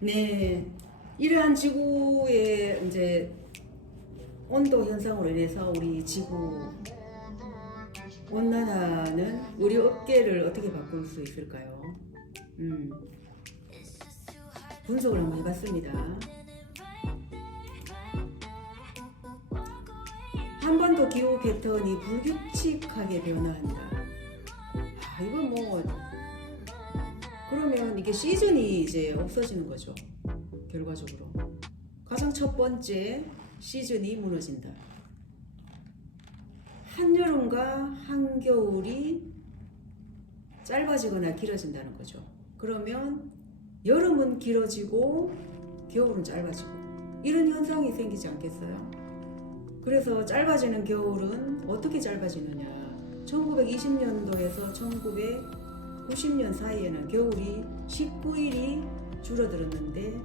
네, 이러한 지구의 이제 온도 현상으로 인해서 우리 지구 온난화는 우리 업계를 어떻게 바꿀 수 있을까요? 음, 분석을 한번 해봤습니다. 한 번 더 기후 패턴이 불규칙하게 변화한다. 이거 뭐 그러면 이게 시즌이 이제 없어지는 거죠. 결과적으로 가장 첫 번째 시즌이 무너진다. 한여름과 한겨울이 짧아지거나 길어진다는 거죠. 그러면 여름은 길어지고 겨울은 짧아지고 이런 현상이 생기지 않겠어요? 그래서 짧아지는 겨울은 어떻게 짧아지느냐? 1920년도에서 1990년 사이에는 겨울이 19일이 줄어들었는데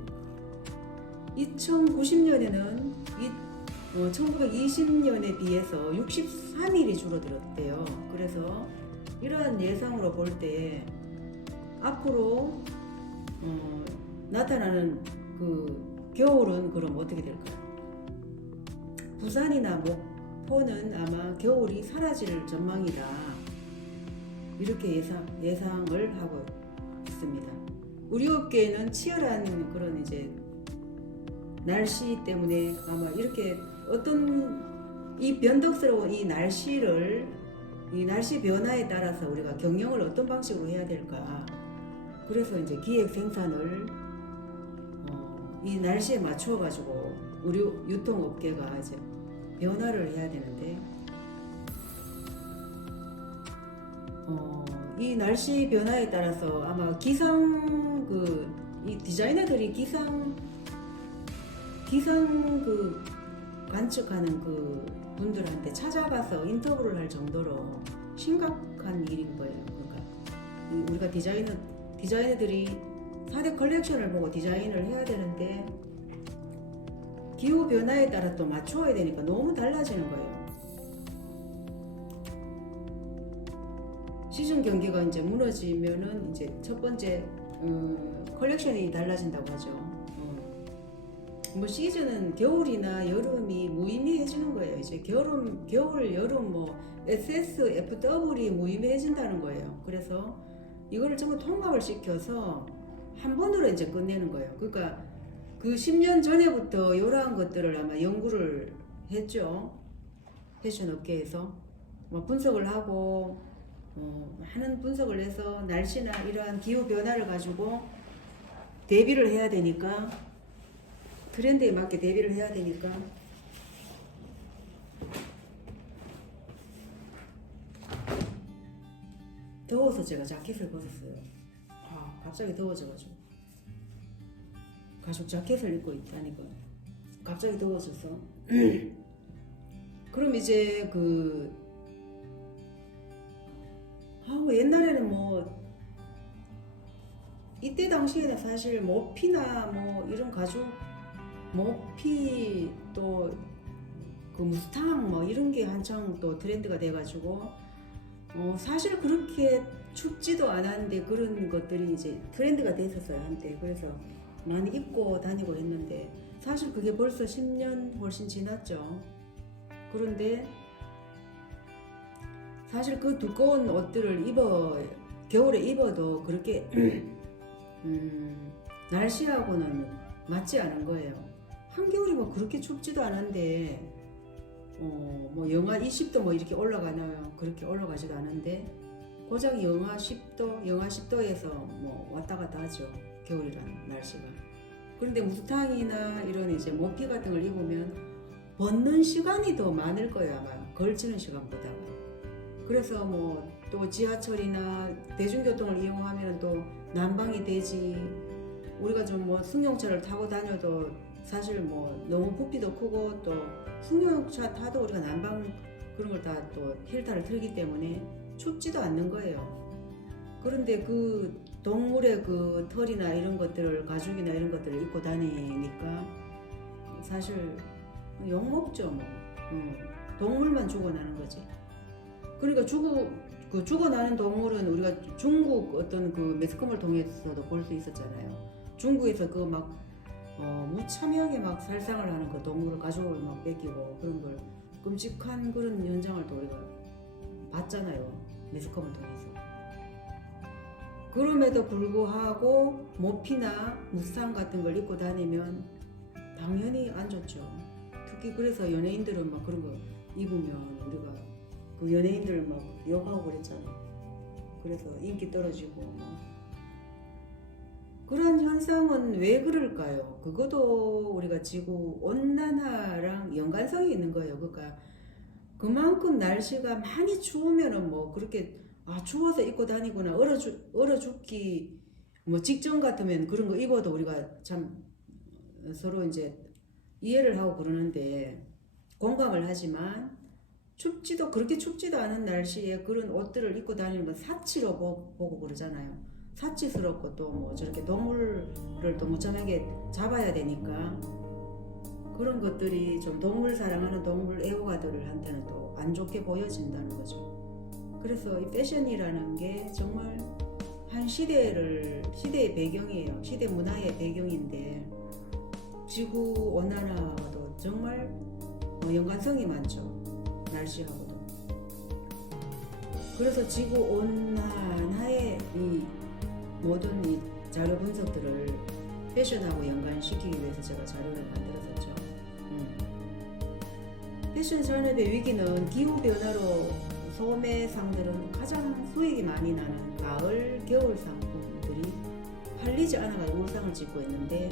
2090년에는 1920년에 비해서 63일이 줄어들었대요. 그래서 이러한 예상으로 볼 때 앞으로 나타나는 그 겨울은 그럼 어떻게 될까요? 부산이나 목포는 아마 겨울이 사라질 전망이다. 이렇게 예상을 하고 있습니다. 우리 업계에는 치열한 그런 이제 날씨 때문에 아마 이렇게 어떤 이 변덕스러운 이 날씨 변화에 따라서 우리가 경영을 어떤 방식으로 해야 될까. 그래서 이제 기획 생산을 이 날씨에 맞추어 가지고 우리 유통업계가 이제 변화를 해야 되는데 이 날씨 변화에 따라서 아마 이 디자이너들이 기상 관측하는 그 분들한테 찾아가서 인터뷰를 할 정도로 심각한 일인 거예요. 그러니까 우리가 디자이너들이 4대 컬렉션을 보고 디자인을 해야 되는데 기후 변화에 따라 또 맞추어야 되니까 너무 달라지는 거예요. 시즌 경기가 이제 무너지면은 이제 첫 번째 컬렉션이 달라진다고 하죠. 뭐 시즌은 겨울이나 여름이 무의미해지는 거예요. 이제 겨울, 여름 뭐 SSFW이 무의미해진다는 거예요. 그래서 이거를 전부 통합을 시켜서 한 번으로 이제 끝내는 거예요. 그러니까 그 10년 전에부터 이러한 것들을 아마 연구를 했죠. 패션 업계에서 뭐 분석을 하고 많은 분석을 해서 날씨나 이러한 기후 변화를 가지고 대비를 해야 되니까 트렌드에 맞게 대비를 해야 되니까 더워서 제가 자켓을 벗었어요. 갑자기 더워져가지고 가죽 자켓을 입고 있다니까 갑자기 더워져서 그럼 이제 옛날에는 뭐 이때 당시에는 사실 모피나 뭐 이런 가죽 모피 또 그 무스탕 뭐 이런 게 한창 또 트렌드가 돼가지고 사실 그렇게 춥지도 않았는데 그런 것들이 이제 트렌드가 됐었어요 한때. 그래서 많이 입고 다니고 했는데 사실 그게 벌써 10년 훨씬 지났죠. 그런데 사실 그 두꺼운 옷들을 겨울에 입어도 그렇게 날씨하고는 맞지 않은 거예요. 한겨울이 뭐 그렇게 춥지도 않은데 뭐 영하 20도 뭐 이렇게 올라가나요? 그렇게 올라가지도 않은데 고작 영하 10도에서 뭐 왔다 갔다 하죠. 겨울이란 날씨가. 그런데 무스탕이나 이런 이제 모피 같은 걸 입으면 벗는 시간이 더 많을 거예요. 아마 걸치는 시간보다가. 그래서 뭐 또 지하철이나 대중교통을 이용하면 또 난방이 되지. 우리가 좀 뭐 승용차를 타고 다녀도 사실 뭐 너무 부피도 크고 또 승용차 타도 우리가 난방 그런 걸 다 또 힐터를 틀기 때문에 춥지도 않는 거예요. 그런데 그 동물의 그 털이나 이런 것들을 가죽이나 이런 것들을 입고 다니니까 사실 욕먹죠. 뭐. 동물만 죽어나는 거지. 그러니까 죽어나는 동물은 우리가 중국 어떤 그 매스컴을 통해서도 볼 수 있었잖아요. 중국에서 그 막 무참하게 막 살상을 하는 그 동물을 가족을 막 뺏기고 그런 걸 끔찍한 그런 현장을 또 우리가 봤잖아요. 매스컴을 통해서. 그럼에도 불구하고 모피나 무쌍 같은 걸 입고 다니면 당연히 안 좋죠. 특히 그래서 연예인들은 막 그런 거 입으면 우리가 그 연예인들 막 욕하고 그랬잖아. 그래서 인기 떨어지고 뭐. 그런 현상은 왜 그럴까요? 그것도 우리가 지구 온난화랑 연관성이 있는 거예요. 그러니까 그만큼 날씨가 많이 추우면은 뭐 그렇게 추워서 입고 다니거나 얼어 죽기 뭐 직전 같으면 그런 거 입어도 우리가 참 서로 이제 이해를 하고 그러는데 공감을 하지만 춥지도 그렇게 춥지도 않은 날씨에 그런 옷들을 입고 다니는 건 사치로 보고 그러잖아요. 사치스럽고 또 뭐 저렇게 동물을 또 무참하게 잡아야 되니까 그런 것들이 좀 동물 사랑하는 동물 애호가들한테는 또 안 좋게 보여진다는 거죠. 그래서 이 패션이라는 게 정말 한 시대의 배경이에요. 시대 문화의 배경인데 지구 온난화와도 정말 연관성이 많죠. 날씨하고도. 그래서 지구 온난화의 이 모든 이 자료 분석들을 패션하고 연관시키기 위해서 제가 자료를 만들었었죠. 패션 산업의 위기는 기후변화로 소매상들은 가장 수익이 많이 나는 가을, 겨울 상품들이 팔리지 않아가지고 우상을 짓고 있는데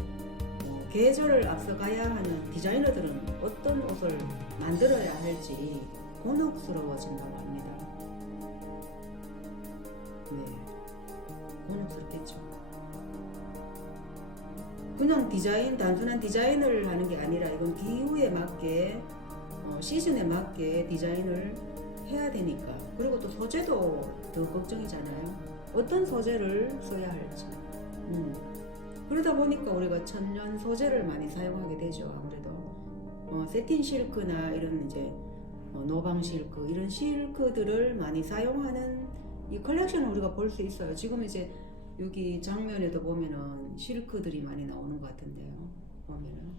계절을 앞서가야 하는 디자이너들은 어떤 옷을 만들어야 할지 곤혹스러워진다고 합니다. 네, 곤혹스럽겠죠. 그냥 단순한 디자인을 하는 게 아니라 이건 기후에 맞게 시즌에 맞게 디자인을 해야 되니까. 그리고 또 소재도 더 걱정이잖아요. 어떤 소재를 써야 할지. 그러다 보니까 우리가 천연 소재를 많이 사용하게 되죠. 아무래도 세틴 실크나 이런 이제 노방 실크 이런 실크들을 많이 사용하는 이 컬렉션을 우리가 볼 수 있어요. 지금 이제 여기 장면에도 보면은 실크들이 많이 나오는 것 같은데요. 보면은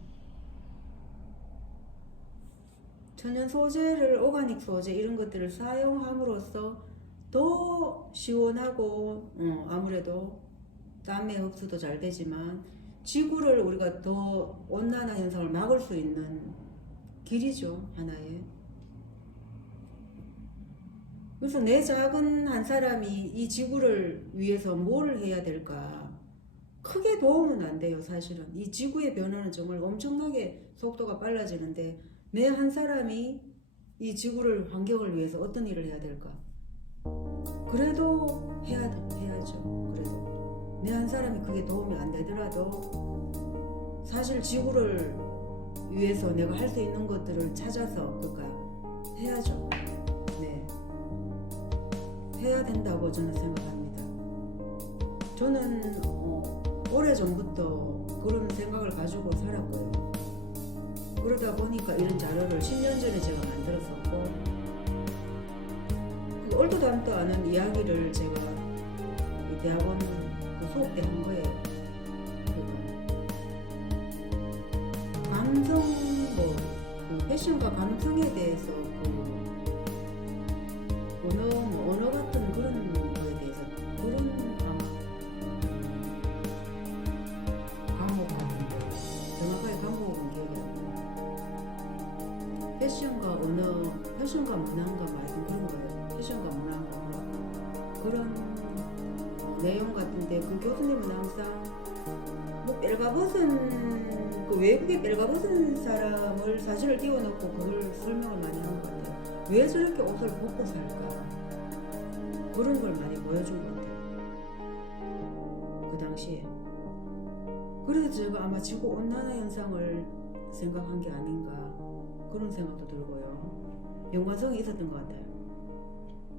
천연 소재를 오가닉 소재 이런 것들을 사용함으로써 더 시원하고 아무래도 땀의 흡수도 잘 되지만 지구를 우리가 더 온난화 현상을 막을 수 있는 길이죠. 하나의. 그래서 내 작은 한 사람이 이 지구를 위해서 뭘 해야 될까? 크게 도움은 안 돼요. 사실은 이 지구의 변화는 정말 엄청나게 속도가 빨라지는데 내 한 사람이 이 지구를 환경을 위해서 어떤 일을 해야 될까? 그래도 해야죠. 그래도 내 한 사람이 그게 도움이 안 되더라도 사실 지구를 위해서 내가 할 수 있는 것들을 찾아서 그러니까 해야죠. 네, 해야 된다고 저는 생각합니다. 저는 오래전부터 그런 생각을 가지고 살았고요. 그러다 보니까 이런 자료를 10년 전에 제가 만들었었고 얼도 담도 않은 이야기를 제가 이 대학원 그 수업 때 한 거예요. 감성 그 패션과 감성에 대해서 언어 같은 그런 거에 대해서 그런 과목 같은데 정확하게 과목은 기억이 안 나요. 패션과 문화인가 말든 그런 거예요. 패션과 문화인가 그런 내용 같은데 그 교수님은 항상 뭐 벨가벗은 그 외국에 벨가벗은 사람을 사진을 띄워놓고 그걸 설명을 많이 한 것 같아요. 왜 저렇게 옷을 벗고 살까? 그런 걸 많이 보여준 것 같아요. 그 당시에. 그래서 제가 아마 지구 온난화 현상을 생각한 게 아닌가 그런 생각도 들고요. 연관성이 있었던 것 같아요.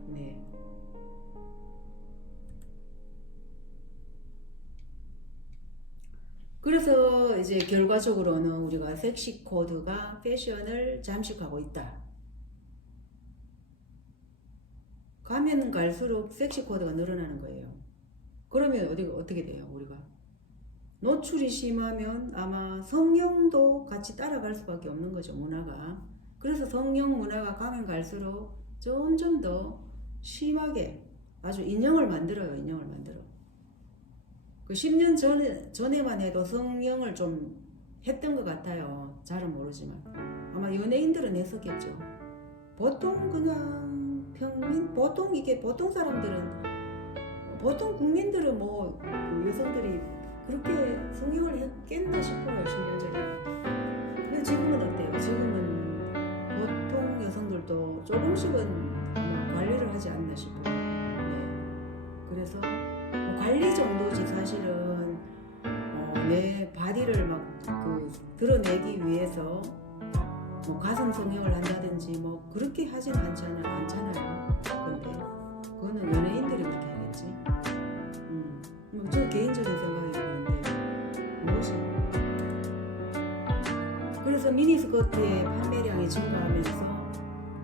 네. 그래서 이제 결과적으로는 우리가 섹시 코드가 패션을 잠식하고 있다. 가면 갈수록 섹시 코드가 늘어나는 거예요. 그러면 어떻게 돼요, 우리가? 노출이 심하면 아마 성형도 같이 따라갈 수밖에 없는 거죠, 문화가. 그래서 성형 문화가 가면 갈수록 점점 더 심하게 아주 인형을 만들어요. 인형을 만들어. 그 10년 전에만 해도 성형을 좀 했던 것 같아요. 잘은 모르지만 아마 연예인들은 했었겠죠. 보통 그냥 평민, 보통 이게 보통 사람들은, 보통 국민들은 뭐 그 여성들이 그렇게 성형을 했겠나 싶어요. 10년 전에. 근데 지금은 어때요? 지금은 보통 여성들도 조금씩은 아마 관리를 하지 않나 싶어요. 네. 그래서 뭐 관리 정도지 사실은 내 바디를 막 그 드러내기 위해서 뭐 가슴 성형을 한다든지 뭐 그렇게 하진 않잖아요. 근데 그거는 연예인들이 그렇게 하겠지. 뭐 저 개인적인 생각이 그런데 무엇이? 그래서 미니스커트의 판매량이 증가하면서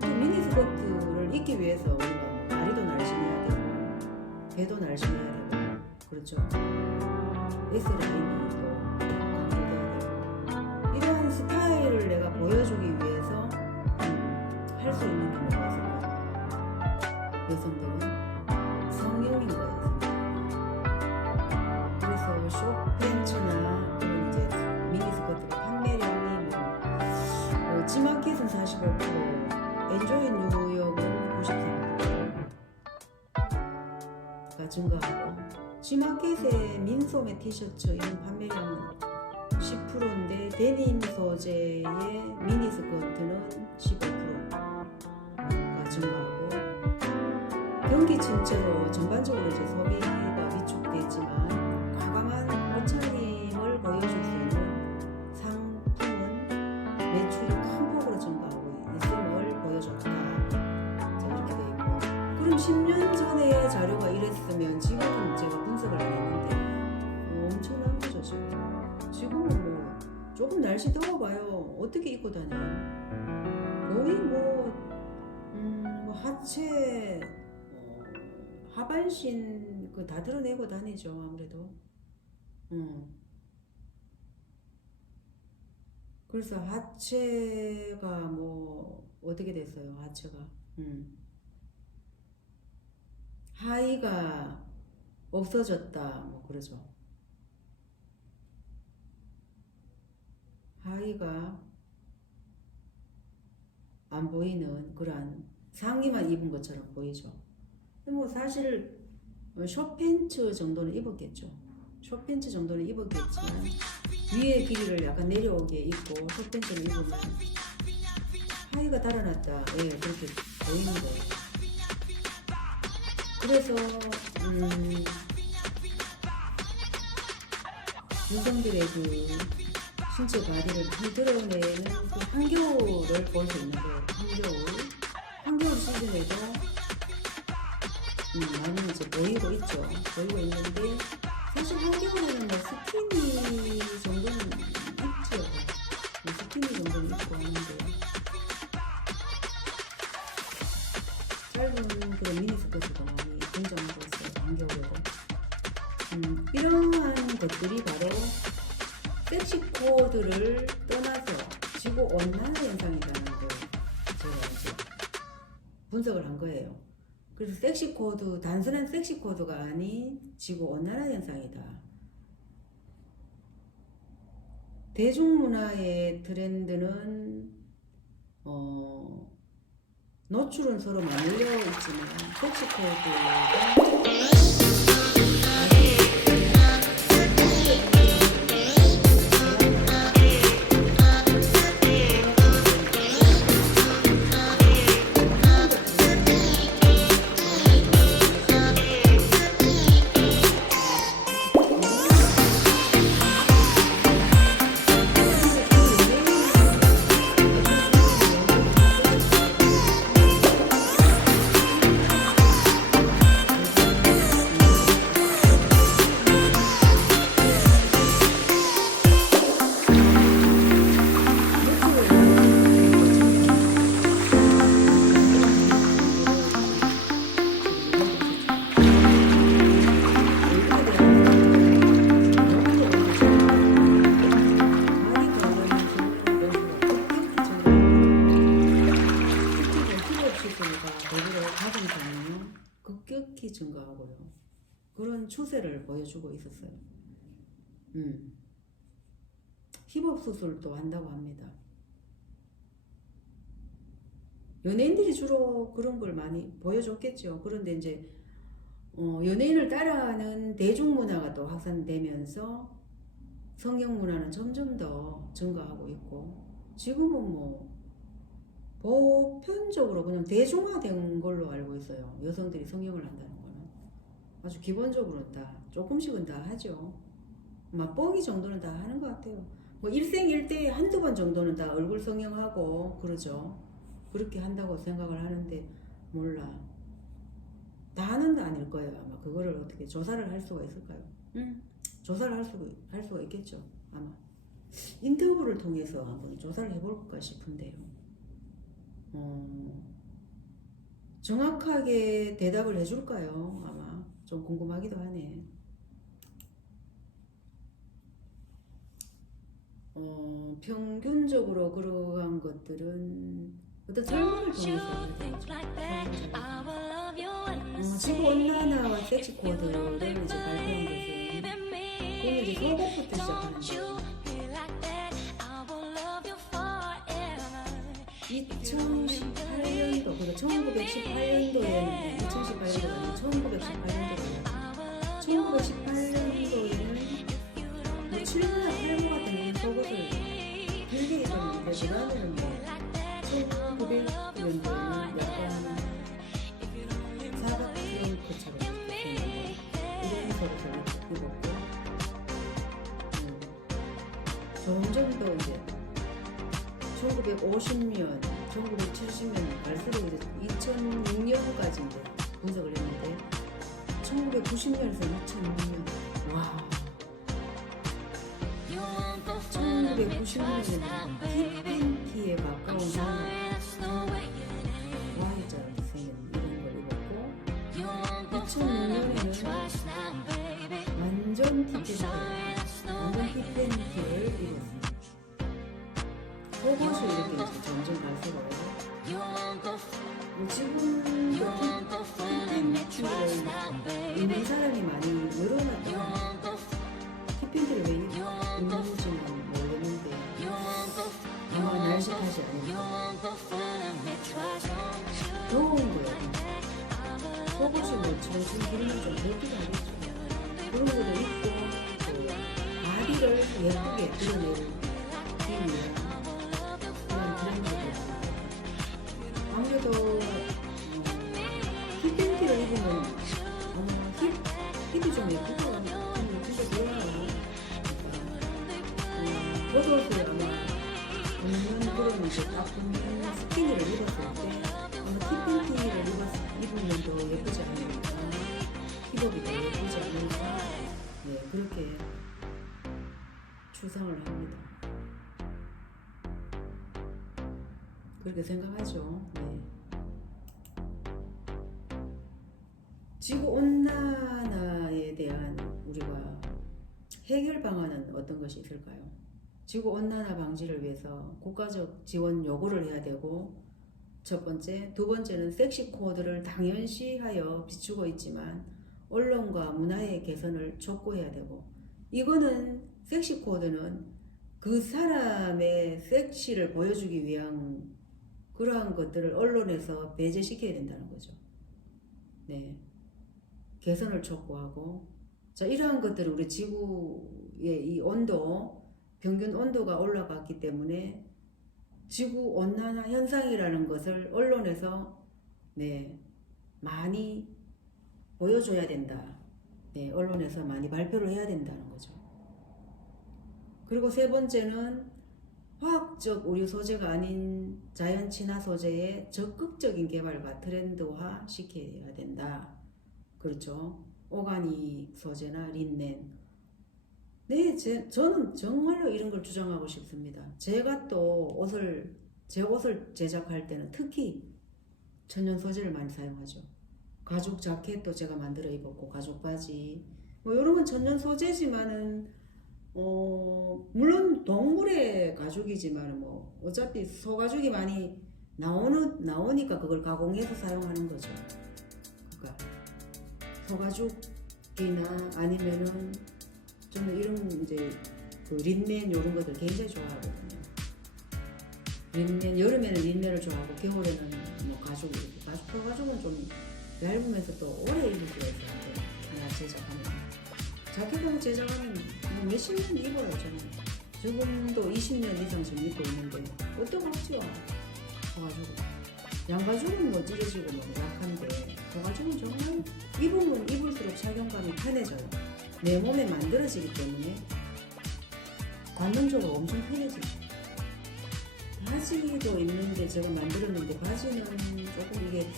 미니스커트를 입기 위해서 우리가 뭐 다리도 날씬해야 되고 배도 날씬해야 되고 그렇죠. S라인이 또 강조돼야 되고 이러한 스타일을 내가 보여주기 위해서 할 수 있는 게 뭐가 있을까요? 여성들은 성형인 거예요. 그래서 숏팬츠나 그런 이제 미니스커트 판매량이 뭐 지마켓은 45%, 엔조이 뉴욕은 93%가 증가하고 지마켓의 민소매 티셔츠 이런 판매량은 10%인데 데님 소재의 미니스커트는 15%가 증가하고 경기 침체로 전반적으로 이제 소비가 위축됐지만 과감한 옷차림을 보여줄 수 있는 상품은 매출이 큰 폭으로 증가하고 있음을 보여줬다. 자, 이렇게 돼 있고 그럼 10년 전에 자료가 이랬으면 지금은 제가 분석을 안 했는데 엄청난 거죠 지금. 지금은 뭐 조금 날씨 더워봐요. 어떻게 입고 다녀요? 거의 뭐 하체 하반신 그 다 드러내고 다니죠 아무래도. 그래서 하체가 뭐 어떻게 됐어요? 하체가 하의가 없어졌다 뭐 그러죠. 하의가 안 보이는 그러한 상의만 입은 것처럼 보이죠. 뭐 사실 숏팬츠 정도는 입었겠죠. 숏팬츠 정도는 입었겠지만 위에 길이를 약간 내려오게 입고 숏팬츠를 입으면 하의가 달아났다. 예, 그렇게 보이는 거예요. 그래서 여성들의 그 신체 바디를 드러내는 그 한겨울을 볼 수 있는 거예요. 한겨울 시즌에도 많이 이제 보이고 있죠. 보이고 있는데 사실 한겨울에는 뭐 스키니 정도는 있죠. 뭐 스키니 정도는 있고 하는데 짧은 그런 미니스커트가 많이 등장하고 있어요. 한겨울에도. 이러한 것들이 바로 섹시 코드를 떠나서 지구 온난화 현상이라는 걸 제가 이제 분석을 한 거예요. 그래서 섹시 코드, 단순한 섹시 코드가 아닌 지구 온난화 현상이다. 대중문화의 트렌드는 노출은 서로 맞물려 있지만 섹시 코드가 보여주고 있었어요. 힙업 수술도 한다고 합니다. 연예인들이 주로 그런 걸 많이 보여줬겠죠. 그런데 이제 연예인을 따라하는 대중문화가 또 확산되면서 성형문화는 점점 더 증가하고 있고, 지금은 뭐 보편적으로 그냥 대중화된 걸로 알고 있어요. 여성들이 성형을 한다는 거는 아주 기본적으로 다 조금씩은 다 하죠. 뻥이 정도는 다 하는 것 같아요. 뭐 일생일대에 한두 번 정도는 다 얼굴 성형하고 그러죠. 그렇게 한다고 생각을 하는데, 몰라. 다는 아닐 거예요. 아마 그거를 어떻게 조사를 할 수가 있을까요? 조사를 할 수가 있겠죠. 아마 인터뷰를 통해서 한번 조사를 해볼까 싶은데요. 정확하게 대답을 해줄까요? 아마 좀 궁금하기도 하네. 평균적으로 그러한 것들은 어떤 설문을 통해서 지구 온난화와 섹시 코드를 이제 발표한 것은, 그건 이제 속옷부터 시작하는 거예요. 2018년도, 그러니까 1918년도에는 2018년도가 1918년도에는 1918년도에는 뭐 7분의 8모가 되는 속옷을 길게 입었는데, 그 다음에는 뭐 1900년도에는 약간 사각 트렁크처럼 이런 속옷을 입었고, 점점 더 이제 1950년, 1970년 갈수록 이제 2006년까지 이제 분석을 했는데, 1990년에서 2006년, 와, 1990년에는 힙팬티에 가까운 Y자로 생긴 이런 걸 입었고, 2006년에는 완전 힙팬티를 입었습니다. 속옷을 이렇게 이제 점점 갈수록 지금 힙팬티를 입는 사람이 많이 늘어났다. 힙팬티를 왜 입는지는 모르겠는데, 아마 날씨 탓이 아닐까. 더운 거예요. 속옷이 뭐 지금 기름이 좀 덥기도 하겠죠. 그런 것도 입고, 또 바디를 예쁘게 드러내기 위한 아무래도 힙팬티를 입으면 아마 힙이 좀 예쁘고 진짜 좋아요. 겉옷을 아마 없는 그런 이제 딱 붙는 스키니를 입었을 때 아마 힙팬티를 입으면 더 예쁘지 않을까, 힙업이 더 예쁘지 않을까, 네, 그렇게 추상을 합니다. 그렇게 생각하죠. 네. 지구온난화에 대한 우리가 해결 방안은 어떤 것이 있을까요? 지구온난화 방지를 위해서 국가적 지원 요구를 해야 되고, 첫 번째, 두 번째는 섹시 코드를 당연시하여 비추고 있지만 언론과 문화의 개선을 촉구해야 되고, 이거는 섹시 코드는 그 사람의 섹시를 보여주기 위한 그러한 것들을 언론에서 배제시켜야 된다는 거죠. 네, 개선을 촉구하고, 자, 이러한 것들을 우리 지구의 이 온도, 평균 온도가 올라갔기 때문에 지구 온난화 현상이라는 것을 언론에서 네, 많이 보여줘야 된다. 네, 언론에서 많이 발표를 해야 된다는 거죠. 그리고 세 번째는 화학적 의류 소재가 아닌 자연 친화 소재의 적극적인 개발과 트렌드화 시켜야 된다. 그렇죠. 오가닉 소재나 린넨. 네, 저는 정말로 이런 걸 주장하고 싶습니다. 제가 또 제 옷을 제작할 때는 특히 천연 소재를 많이 사용하죠. 가죽 자켓도 제가 만들어 입었고, 가죽 바지, 뭐 이런 건 천연 소재지만은 물론 동물의 가죽이지만 뭐 어차피 소가죽이 많이 나오니까 그걸 가공해서 사용하는 거죠. 그러니까 소가죽 커피나 아니면은 저는 이런 이제 그 린넨 이런 것들 굉장히 좋아하거든요. 린넨, 여름에는 린넨을 좋아하고 겨울에는 뭐 가죽, 가죽은 좀 얇으면서 또 오래 입을 수가 있어요. 하나 제작하면 자켓을 제작하면 뭐 몇십 년 입어요. 저는 지금도 20년 이상 지금 입고 있는데 어떤 없죠. 가죽은 양가죽은 뭐 찢어지고 뭐 약한데 가죽은 정말 입으면 입을수록 착용감이 편해져요. 내 몸에 만들어지기 때문에 관능적으로 엄청 편해지죠. 바지도 있는데 제가 만들었는데 바지는 조금 이게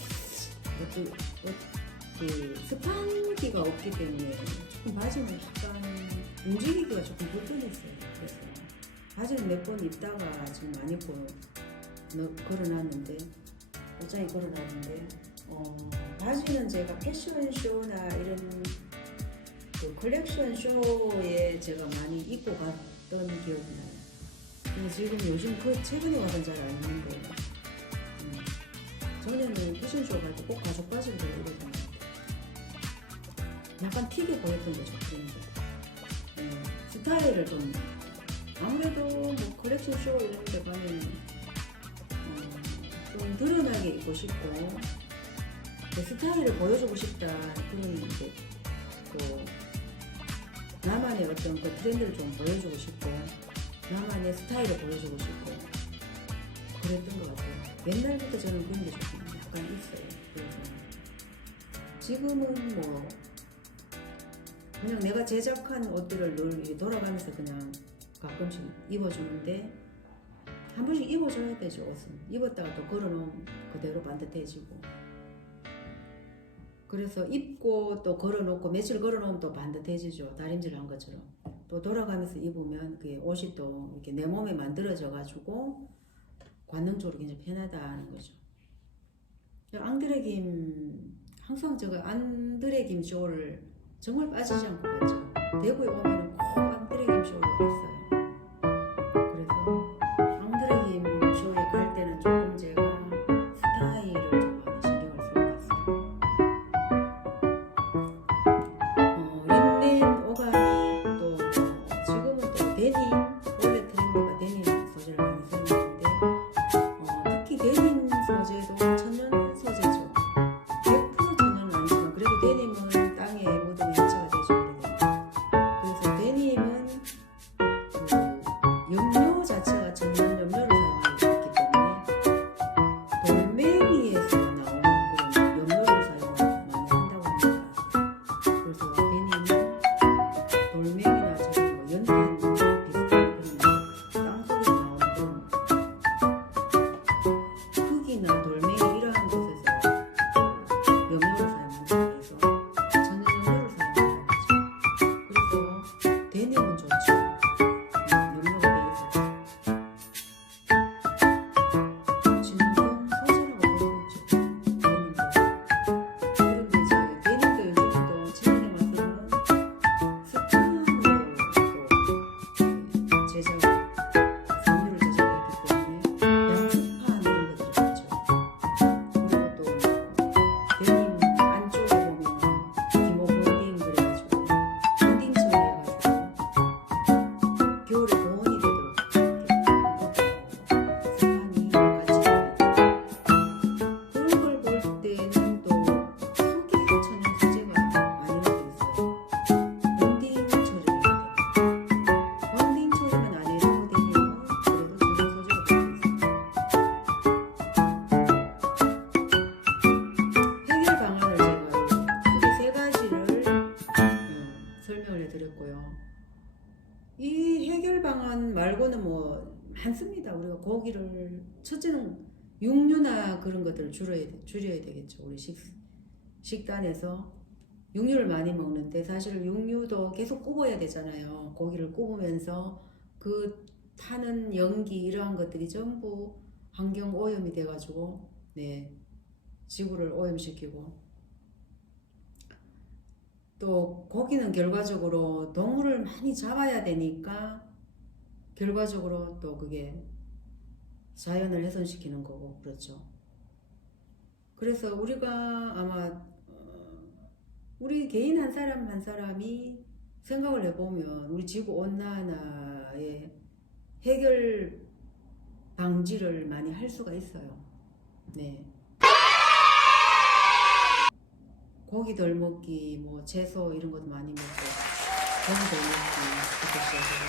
그 스판기가 없기 때문에 조금 바지는 약간 움직이기가 조금 불편했어요. 그래서 바지는 몇 번 입다가 지금 안 입고 걸어놨는데 옷장에 걸어놨는데 바지는 제가 패션쇼나 이런 그 컬렉션 쇼에 제가 많이 입고 갔던 기억이 나요. 근데 지금 요즘 최근에 와서는 잘 안 입는데 전에는 패션쇼 갈 때 꼭 가죽 바지를 입었던 것 같아요. 약간 튀게 보였던 거죠. 스타일을 좀 아무래도 뭐 컬렉션 쇼 이런 데 가면 좀 드러나게 입고 싶고 스타일을 보여주고 싶다 그런 이제 또 나만의 어떤 그 트렌드를 좀 보여주고 싶고 나만의 스타일을 보여주고 싶고 그랬던 것 같아요. 옛날부터 저는 그런 게 조금 약간 있어요. 그래서 지금은 뭐 그냥 내가 제작한 옷들을 늘 이렇게 돌아가면서 그냥 가끔씩 입어주는데 한 번씩 입어줘야 되죠. 옷은 입었다가 또 걸어놓으면 그대로 반듯해지고 그래서 입고 또 걸어놓고 며칠 걸어놓으면 또 반듯해지죠. 다림질 한 것처럼 또 돌아가면서 입으면 그게 옷이 또 이렇게 내 몸에 만들어져 가지고 관능적으로 굉장히 편하다는 거죠. 앙드레김 항상 제가 앙드레김 쇼를 정말 빠지지 않고 갔죠. 대구에 오면 꼭 앙드레김 쇼를 했어요. 그래서 앙드레김 쇼에 갈 때는 조금 제가 스타일을 좀 많이 신경을 쓰고 갔어요. 린넨, 오가니 또 지금은 또 데님 원래 트렌드가 데님 소재를 많이 사용하는데 특히 데님 소재도 천연 소재죠. 100% 천연은 아니지만 그래도 데님은 땅에 묻으면 해체가 되죠. 그래서 데님은 그 염료 자체가 천연 염료를 사용하기 때문에 돌멩이에서 나오는 그런 염료를 사용을 많이 한다고 합니다. 그래서 데님은 돌멩이나 저기 뭐 연탄 비슷한 그런 땅속에서 나오는 그런 흙이나 돌멩이 이러한 곳에서 염료를 사용한다. 그래서 천연 염료를 사용한다고 하죠. 그래서 데님은 좋죠. 염료가 되겠어요. 진동 소재라고 부르겠죠. 데님도. 그런데 이제 데님도 요즘은 또 최근에 와서는 스판으로 또 제작 섬유를 제작했기 때문에 양스판 이런 것들이 있죠. 그리고 또 데님 안쪽에 보면 기모 본딩 그래가지고 본딩 처리해가지고 겨울에 보온이 되도록 이렇게 스판이 같이 그런 걸 볼 때는 또 크게 천연 소재가 많이 넣어 있어요. 본딩 처리를 해야 돼요. 본딩 처리만 안 해도 되면 그래도 천연 소재가 들어 있어요. 해결 방안을 제가 크게 세 가지를 설명을 해드렸고요. 이 해결 방안 말고는 뭐 많습니다. 우리가 고기를 첫째는 육류나 그런 것들을 줄여야 되겠죠. 우리 식단에서 육류를 많이 먹는데 사실 육류도 계속 굽어야 되잖아요. 고기를 굽으면서 그 타는 연기 이러한 것들이 전부 환경 오염이 돼가지고 지구를 오염시키고 또 고기는 결과적으로 동물을 많이 잡아야 되니까 결과적으로 또 그게 자연을 훼손시키는 거고 그렇죠. 그래서 우리가 아마 우리 개인 한 사람 한 사람이 생각을 해보면 우리 지구 온난화의 해결 방지를 많이 할 수가 있어요. 네. 고기 덜 먹기, 뭐 채소 이런 것도 많이 먹고 고기 덜 먹기, 그렇게 시작해서